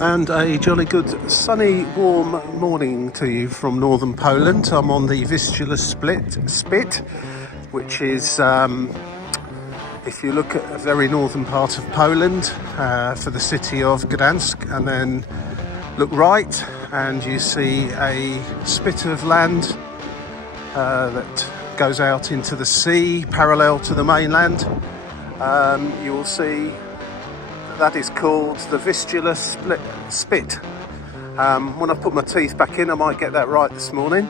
And a jolly good sunny warm morning to you from northern Poland. I'm on the Vistula Spit, which is, if you look at a very northern part of Poland, for the city of Gdańsk, and then look right and you see a spit of land that goes out into the sea parallel to the mainland. You will see that is called the Vistula Spit. When I put my teeth back in, I might get that right this morning.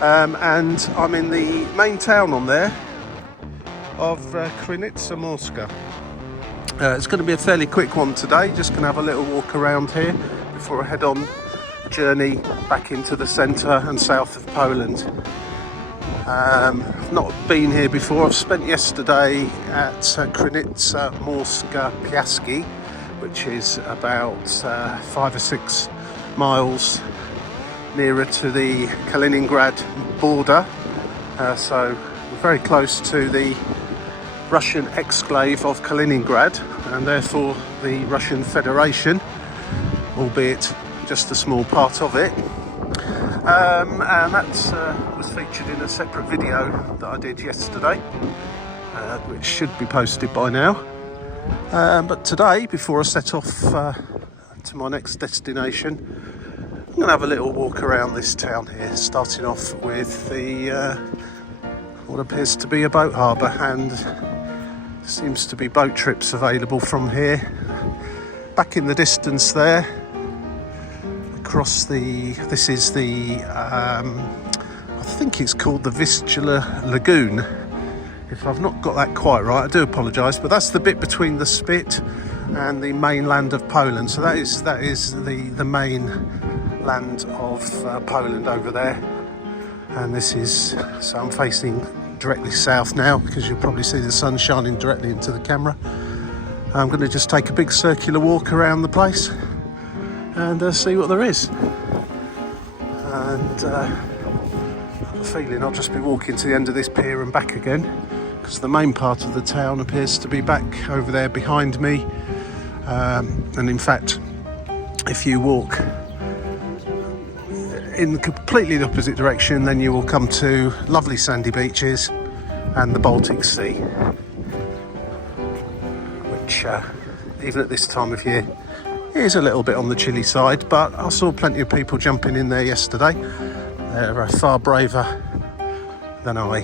And I'm in the main town on there of Krynica Morska. It's going to be a fairly quick one today, just going to have a little walk around here before I head on a journey back into the centre and south of Poland. I've not been here before. I've spent yesterday at Krynica Morska Northern, which is about 5 or 6 miles nearer to the Kaliningrad border. So we're very close to the Russian exclave of Kaliningrad, and therefore the Russian Federation, albeit just a small part of it. And that was featured in a separate video that I did yesterday, which should be posted by now. But today, before I set off to my next destination, I'm going to have a little walk around this town here, starting off with the what appears to be a boat harbour, and seems to be boat trips available from here. Back in the distance there, across this is the I think it's called the Vistula Lagoon. If I've not got that quite right, I do apologise, but that's the bit between the Spit and the mainland of Poland. So that is the main land of Poland over there. And this is, so I'm facing directly south now, because you'll probably see the sun shining directly into the camera. I'm going to just take a big circular walk around the place and see what there is. And I've got a feeling I'll just be walking to the end of this pier and back again, because the main part of the town appears to be back over there behind me. And in fact, if you walk in completely the opposite direction, then you will come to lovely sandy beaches and the Baltic Sea, which even at this time of year is a little bit on the chilly side, but I saw plenty of people jumping in there yesterday. They're far braver than I.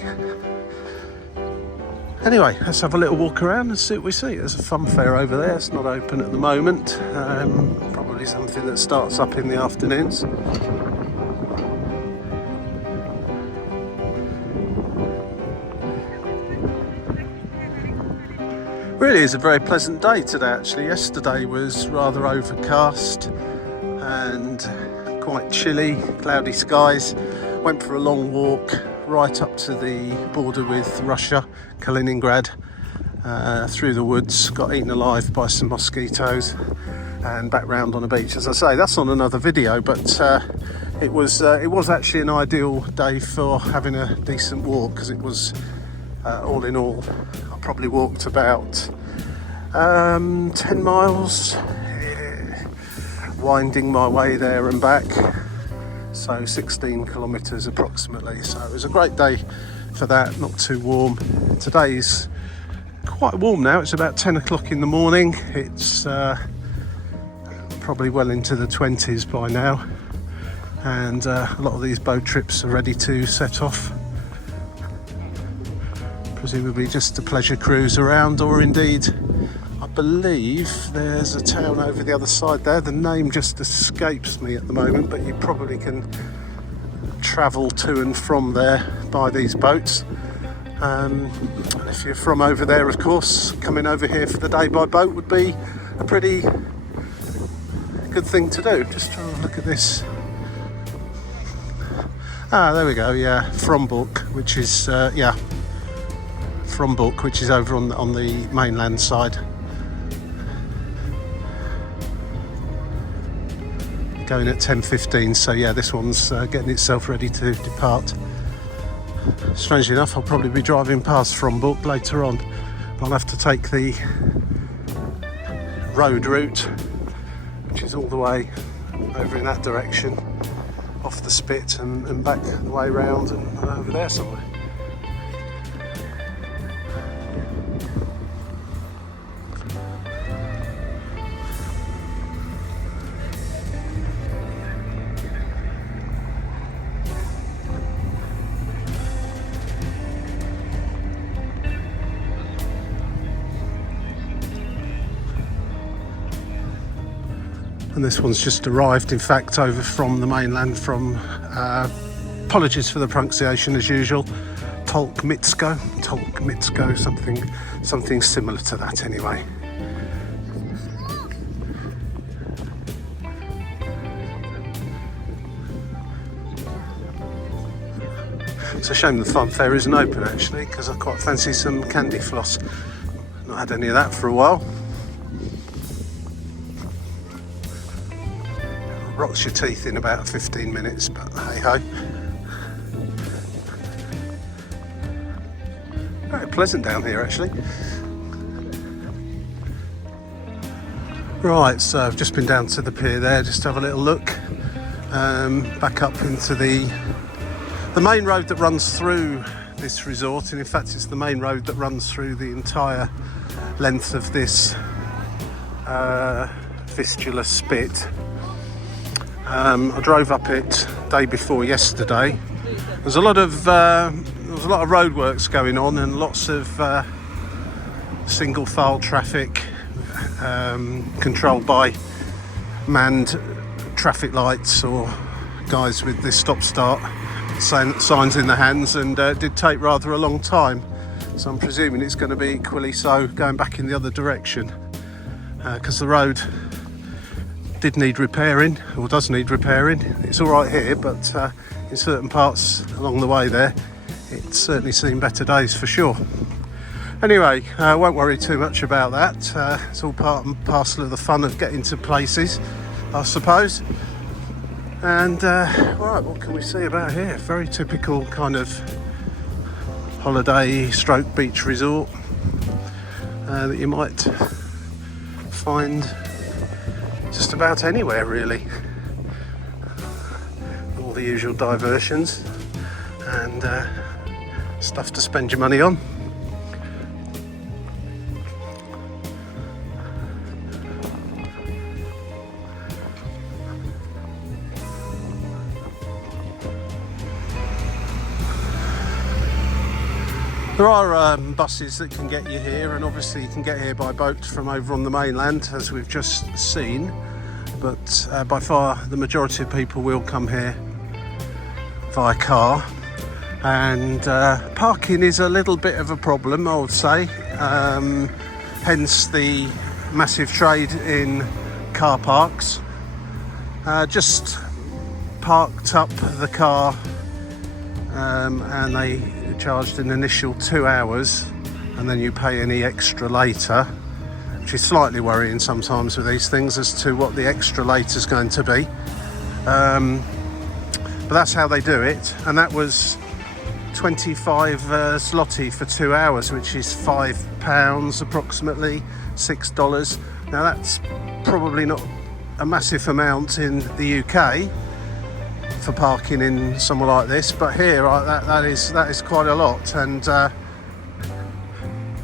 Anyway, let's have a little walk around and see what we see. There's a fun fair over there. It's not open at the moment. Probably something that starts up in the afternoons. Really is a very pleasant day today, actually. Yesterday was rather overcast and quite chilly, cloudy skies. Went for a long walk right up to the border with Russia, Kaliningrad, through the woods, got eaten alive by some mosquitoes, and back round on the beach. As I say, that's on another video, but it was actually an ideal day for having a decent walk, because it was all in all, I probably walked about 10 miles, winding my way there and back, so 16 kilometres approximately. So it was a great day for that, not too warm. Today's quite warm now, it's about 10 o'clock in the morning. It's probably well into the 20s by now, and a lot of these boat trips are ready to set off. Presumably just a pleasure cruise around, or indeed, I believe there's a town over the other side there. The name just escapes me at the moment, but you probably can travel to and from there by these boats. And if you're from over there, of course, coming over here for the day by boat would be a pretty good thing to do. Just trying to look at this. Ah, there we go, yeah, Frombork, which is, Frombork, which is over on the mainland side. Going at 10:15, so yeah, this one's getting itself ready to depart. Strangely enough, I'll probably be driving past Frombork later on. I'll have to take the road route which is all the way over in that direction, off the spit and back the way round and over there somewhere. And this one's just arrived, in fact, over from the mainland from, apologies for the pronunciation as usual, Tolkmitsko, something similar to that anyway. It's a shame the fun fair isn't open actually, because I quite fancy some candy floss. Not had any of that for a while. Rots your teeth in about 15 minutes, but hey ho. Very pleasant down here actually. Right, so I've just been down to the pier there just to have a little look. Back up into the main road that runs through this resort, and in fact it's the main road that runs through the entire length of this Vistula Spit. I drove up it day before yesterday. There's a lot of roadworks going on and lots of single file traffic controlled by manned traffic lights or guys with the stop-start signs in the hands, and it did take rather a long time. So I'm presuming it's going to be equally so going back in the other direction, because the road did need repairing, or does need repairing. It's all right here, but in certain parts along the way there, it's certainly seen better days for sure. Anyway, I won't worry too much about that. It's all part and parcel of the fun of getting to places, I suppose. And right, what can we see about here? Very typical kind of holiday stroke beach resort that you might find just about anywhere really. All the usual diversions and stuff to spend your money on. There are buses that can get you here, and obviously you can get here by boat from over on the mainland, as we've just seen, but by far the majority of people will come here via car, and parking is a little bit of a problem, I would say, hence the massive trade in car parks. Just parked up the car and they charged an initial 2 hours, and then you pay any extra later, which is slightly worrying sometimes with these things as to what the extra later is going to be, but that's how they do it. And that was 25 zloty for 2 hours, which is £5 approximately, $6. Now that's probably not a massive amount in the UK for parking in somewhere like this, but here that is quite a lot, and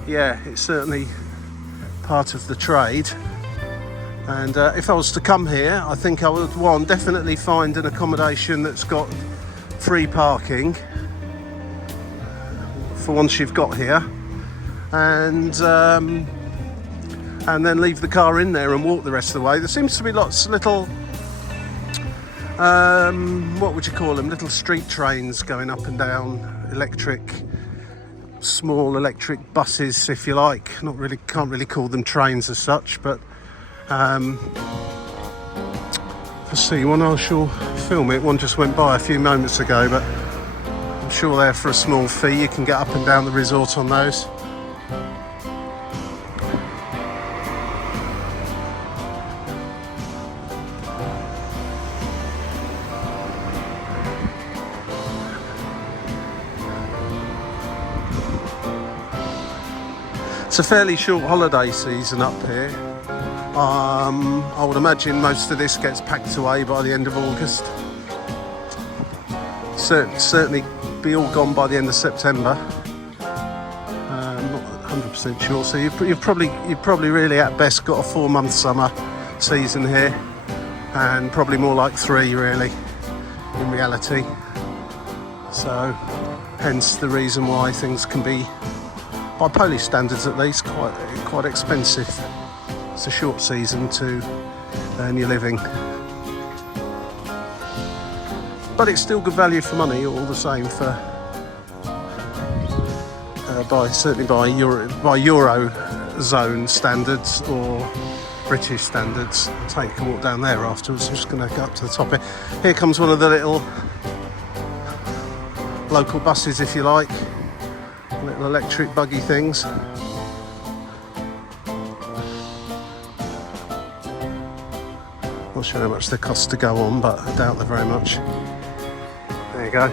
yeah, it's certainly part of the trade. And if I was to come here, I think I would definitely find an accommodation that's got free parking for once you've got here, and then leave the car in there and walk the rest of the way. There seems to be lots of little what would you call them, little street trains going up and down, small electric buses, if you like. Can't really call them trains as such, but if I see one, I shall film it. One just went by a few moments ago, but I'm sure there for a small fee you can get up and down the resort on those. It's a fairly short holiday season up here. I would imagine most of this gets packed away by the end of August. Certainly be all gone by the end of September. I'm not 100% sure. So you've probably really at best got a 4-month summer season here, and probably more like 3 really in reality. So hence the reason why things can be, by Polish standards at least, quite expensive. It's a short season to earn your living, but it's still good value for money all the same for certainly by Eurozone standards or British standards. I'll take a walk down there afterwards. I'm just going to go up to the top here. Here comes one of the little local buses, if you like, little electric buggy things. Not sure how much they cost to go on, but I doubt they're very much. There you go.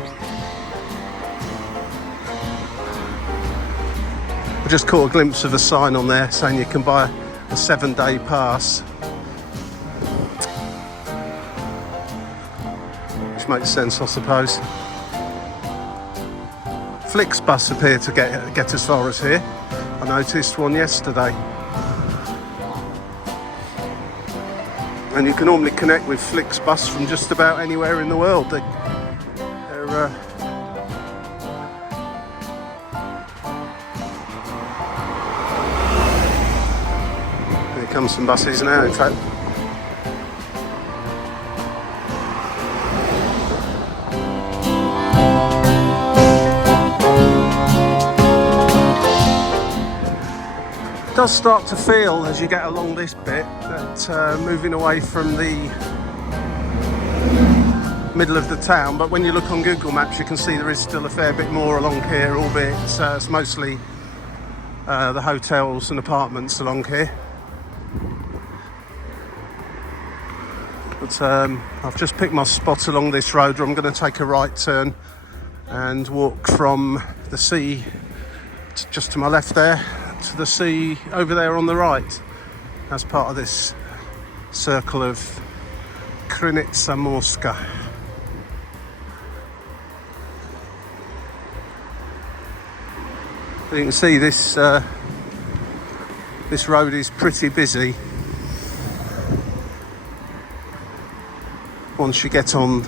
I just caught a glimpse of a sign on there saying you can buy a 7-day pass, which makes sense, I suppose. Flixbus appear to get as far as here. I noticed one yesterday. And you can normally connect with Flixbus from just about anywhere in the world. Here comes some buses now, in fact. It does start to feel, as you get along this bit, that moving away from the middle of the town, but when you look on Google Maps you can see there is still a fair bit more along here, albeit it's mostly the hotels and apartments along here. But I've just picked my spot along this road where I'm going to take a right turn and walk from the sea just to my left there to the sea over there on the right, as part of this circle of Krynica Morska. You can see this road is pretty busy once you get on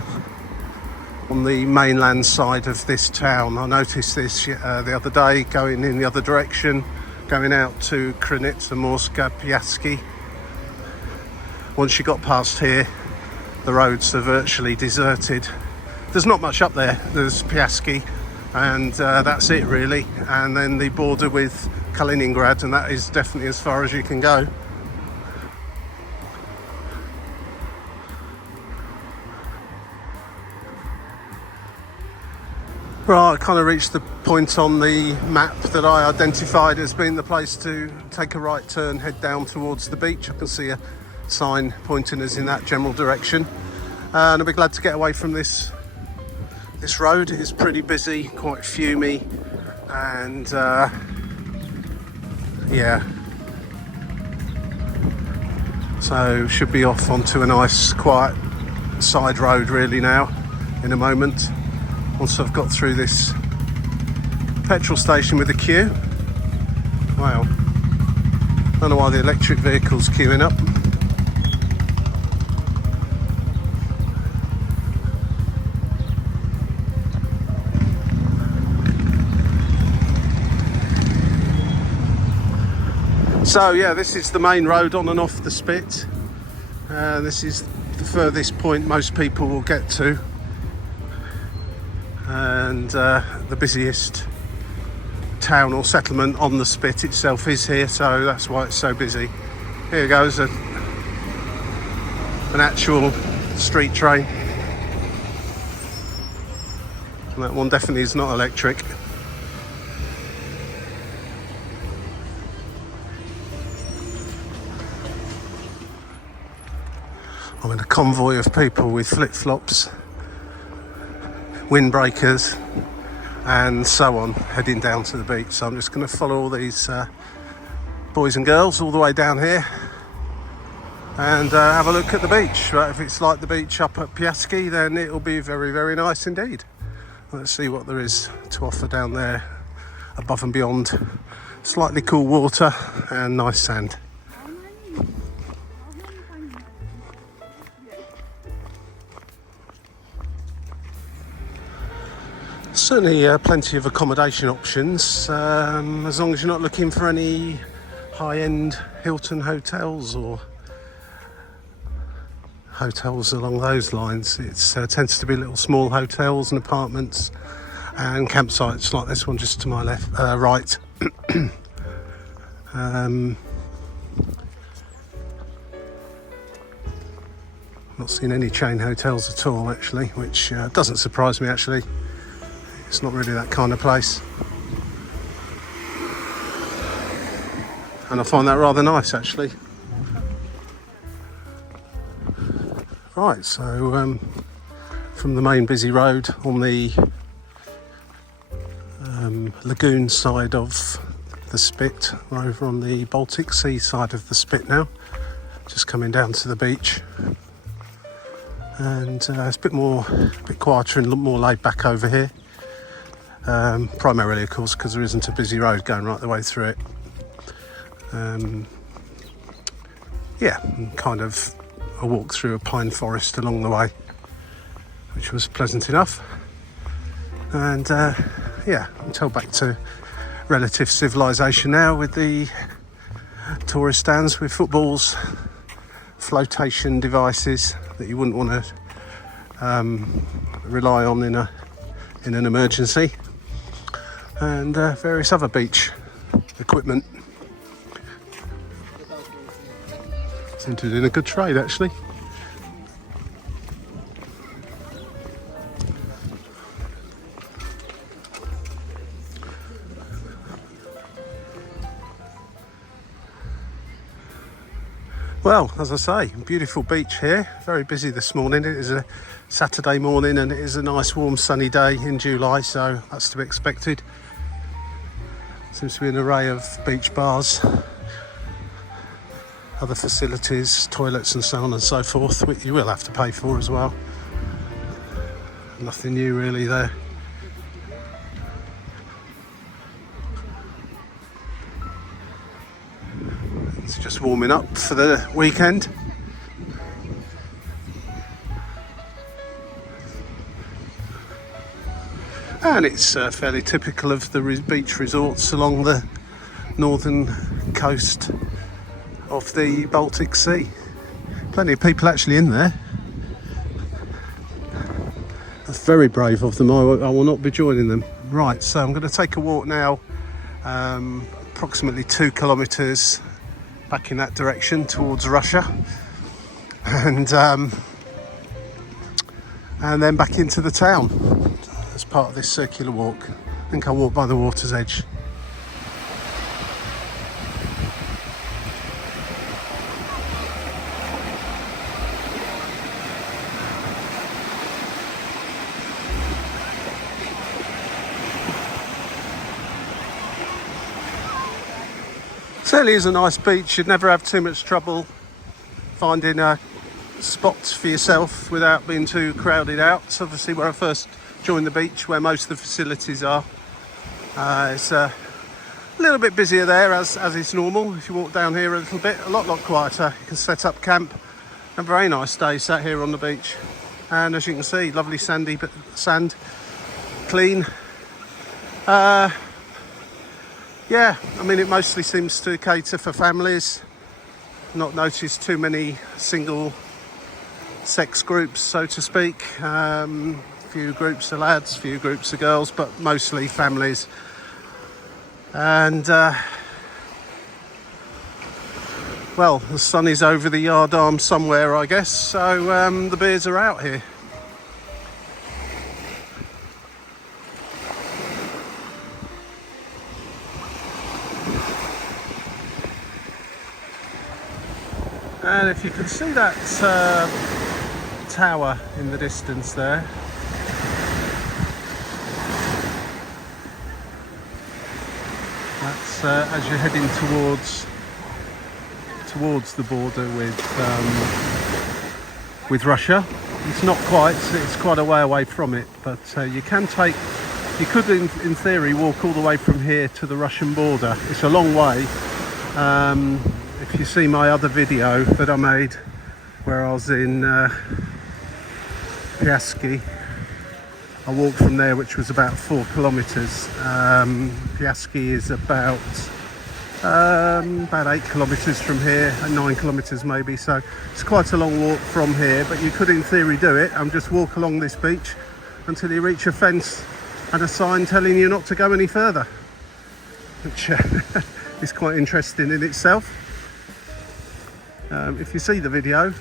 the mainland side of this town. I noticed this the other day going in the other direction, going out to Krynica Morska Piaski. Once you got past here, the roads are virtually deserted. There's not much up there. There's Piaski, and that's it really. And then the border with Kaliningrad, and that is definitely as far as you can go. Right, I kind of reached the point on the map that I identified as being the place to take a right turn, head down towards the beach. I can see a sign pointing us in that general direction. And I'll be glad to get away from this road. It's pretty busy, quite fumey, and yeah. So should be off onto a nice quiet side road really now in a moment. Once I've got through this petrol station with a queue. Wow. Don't know why the electric vehicle's queuing up. So yeah, this is the main road on and off the Spit. This is the furthest point most people will get to. And the busiest town or settlement on the Spit itself is here, so that's why it's so busy. Here goes an actual street train, and that one definitely is not electric. I'm in a convoy of people with flip-flops, windbreakers and so on, heading down to the beach. So I'm just going to follow all these boys and girls all the way down here and have a look at the beach. But if it's like the beach up at Piasky, then it'll be very, very nice indeed. Let's see what there is to offer down there above and beyond slightly cool water and nice sand. Certainly plenty of accommodation options, as long as you're not looking for any high-end Hilton hotels or hotels along those lines. It tends to be little small hotels and apartments and campsites like this one just to my right. Not seen any chain hotels at all actually, which doesn't surprise me actually. It's not really that kind of place. And I find that rather nice actually. Right, so from the main busy road on the lagoon side of the Spit, we're over on the Baltic Sea side of the Spit now, just coming down to the beach. And it's a bit quieter and more laid back over here. Primarily of course because there isn't a busy road going right the way through it. Yeah, and kind of a walk through a pine forest along the way, which was pleasant enough. And yeah, until back to relative civilization now with the tourist stands with footballs, flotation devices that you wouldn't want to rely on in an emergency, and various other beach equipment. Seem to be doing a good trade actually. Well, as I say, beautiful beach here. Very busy this morning. It is a Saturday morning and it is a nice warm sunny day in July, so that's to be expected. Seems to be an array of beach bars, other facilities, toilets and so on and so forth, which you will have to pay for as well. Nothing new really there. It's just warming up for the weekend. And it's fairly typical of the beach resorts along the northern coast of the Baltic Sea. Plenty of people actually in there. That's very brave of them. I will not be joining them. Right, so I'm going to take a walk now, approximately 2 kilometres back in that direction towards Russia, and then back into the town as part of this circular walk. I think I'll walk by the water's edge. Certainly is a nice beach. You'd never have too much trouble finding a spot for yourself without being too crowded out. It's obviously where I first joined the beach, where most of the facilities are. It's a little bit busier there as is normal. If you walk down here a little bit, a lot quieter. You can set up camp. A very nice day sat here on the beach. And as you can see, lovely sandy sand, clean. Yeah, I mean, it mostly seems to cater for families. Not noticed too many single sex groups, so to speak. Few groups of lads, few groups of girls, but mostly families. And well, the sun is over the yard arm somewhere, I guess, so the beers are out here. And if you can see that tower in the distance there, that's as you're heading towards towards the border with Russia. It's not quite, it's quite a way away from it, but you could in theory walk all the way from here to the Russian border. It's a long way. If you see my other video that I made where I was in Piaski, I walked from there, which was about 4 kilometers. Piaski is about 8 kilometers from here, 9 kilometers maybe, so it's quite a long walk from here, but you could in theory do it and just walk along this beach until you reach a fence and a sign telling you not to go any further, which is quite interesting in itself. If you see the video,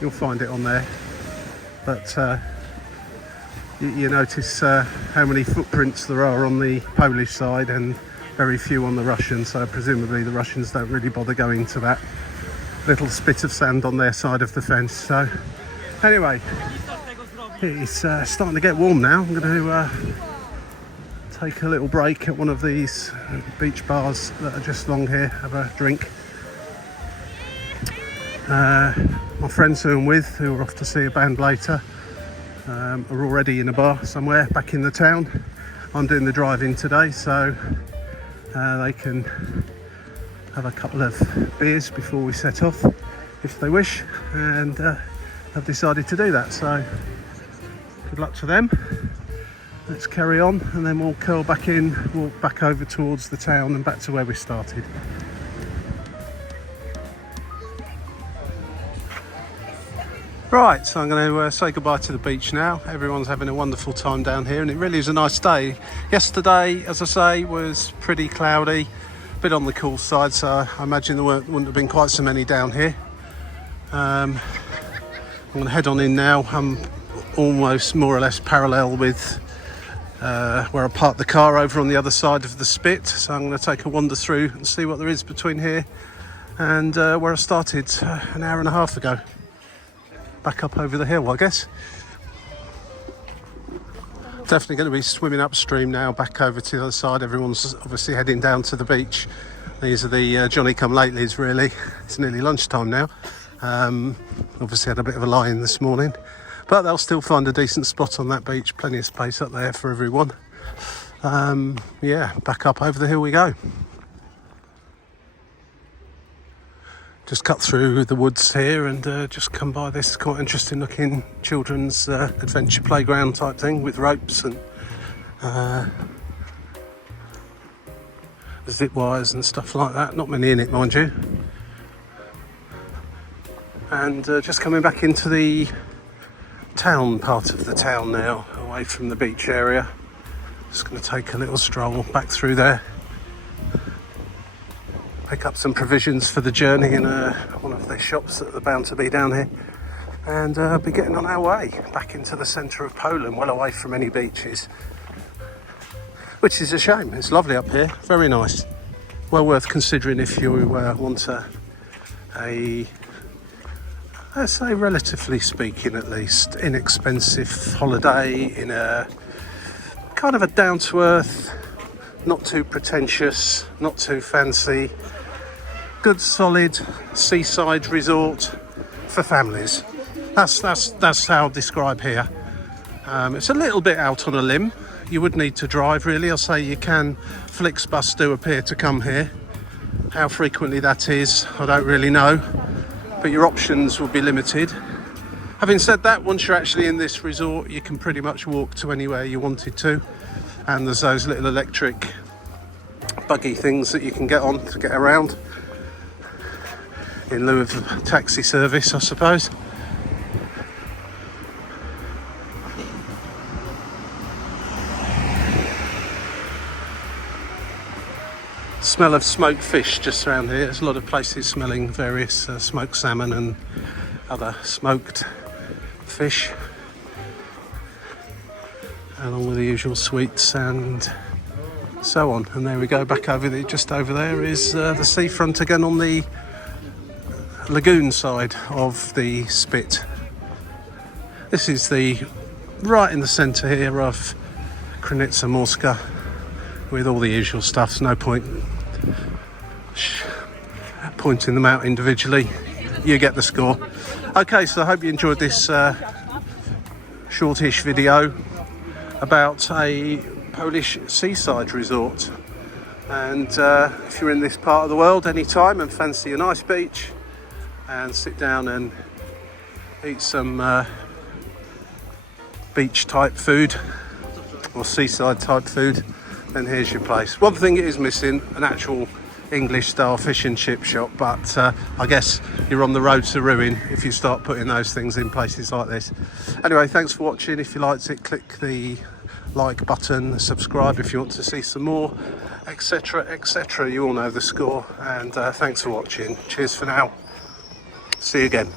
you'll find it on there, but you notice how many footprints there are on the Polish side and very few on the Russian, so presumably the Russians don't really bother going to that little spit of sand on their side of the fence. So anyway, it's starting to get warm now. I'm going to take a little break at one of these beach bars that are just along here, have a drink. My friends who I'm with, who are off to see a band later, are already in a bar somewhere back in the town. I'm doing the driving today, so they can have a couple of beers before we set off if they wish, and I've decided to do that, so good luck to them. Let's carry on and then we'll curl back in, walk back over towards the town and back to where we started. Right, so I'm going to say goodbye to the beach now. Everyone's having a wonderful time down here and it really is a nice day. Yesterday, as I say, was pretty cloudy, a bit on the cool side, so I imagine there wouldn't have been quite so many down here. I'm going to head on in now. I'm almost more or less parallel with where I parked the car over on the other side of the spit, so I'm going to take a wander through and see what there is between here and where I started an hour and a half ago. Back up over the hill, I guess. Definitely going to be swimming upstream now, back over to the other side. Everyone's obviously heading down to the beach. These are the Johnny-come-latelys, really. It's nearly lunchtime now. Obviously had a bit of a lie-in this morning, but they'll still find a decent spot on that beach. Plenty of space up there for everyone. Yeah, back up over the hill we go. Just cut through the woods here and just come by this quite interesting looking children's adventure playground type thing with ropes and zip wires and stuff like that. Not many in it, mind you. And just coming back into the town part of the town now, away from the beach area. Just going to take a little stroll back through there. Pick up some provisions for the journey in one of the shops that are bound to be down here, and be getting on our way back into the centre of Poland, well away from any beaches, which is a shame. It's lovely up here, very nice, well worth considering if you want a let's say, relatively speaking at least, inexpensive holiday in a kind of a down-to-earth, not too pretentious, not too fancy, good solid seaside resort for families. That's how I'll describe here. It's a little bit out on a limb. You would need to drive really. I'll say you can. Flixbus do appear to come here. How frequently that is, I don't really know, but your options will be limited. Having said that, once you're actually in this resort, you can pretty much walk to anywhere you wanted to, and there's those little electric buggy things that you can get on to get around in lieu of taxi service, I suppose. Smell of smoked fish just around here. There's a lot of places smelling various smoked salmon and other smoked fish, along with the usual sweets and so on. And there we go, back over there, just over there is the seafront again on the lagoon side of the spit. This is the right in the centre here of Krynica Morska, with all the usual stuff. There's no point pointing them out individually. You get the score. Okay, so I hope you enjoyed this shortish video about a Polish seaside resort. And if you're in this part of the world anytime and fancy a nice beach and sit down and eat some beach type food or seaside type food, then here's your place. One thing it is missing, an actual English style fish and chip shop, but I guess you're on the road to ruin if you start putting those things in places like this. Anyway, thanks for watching. If you liked it, click the like button, subscribe if you want to see some more, etc, etc. You all know the score, and thanks for watching. Cheers for now. See you again.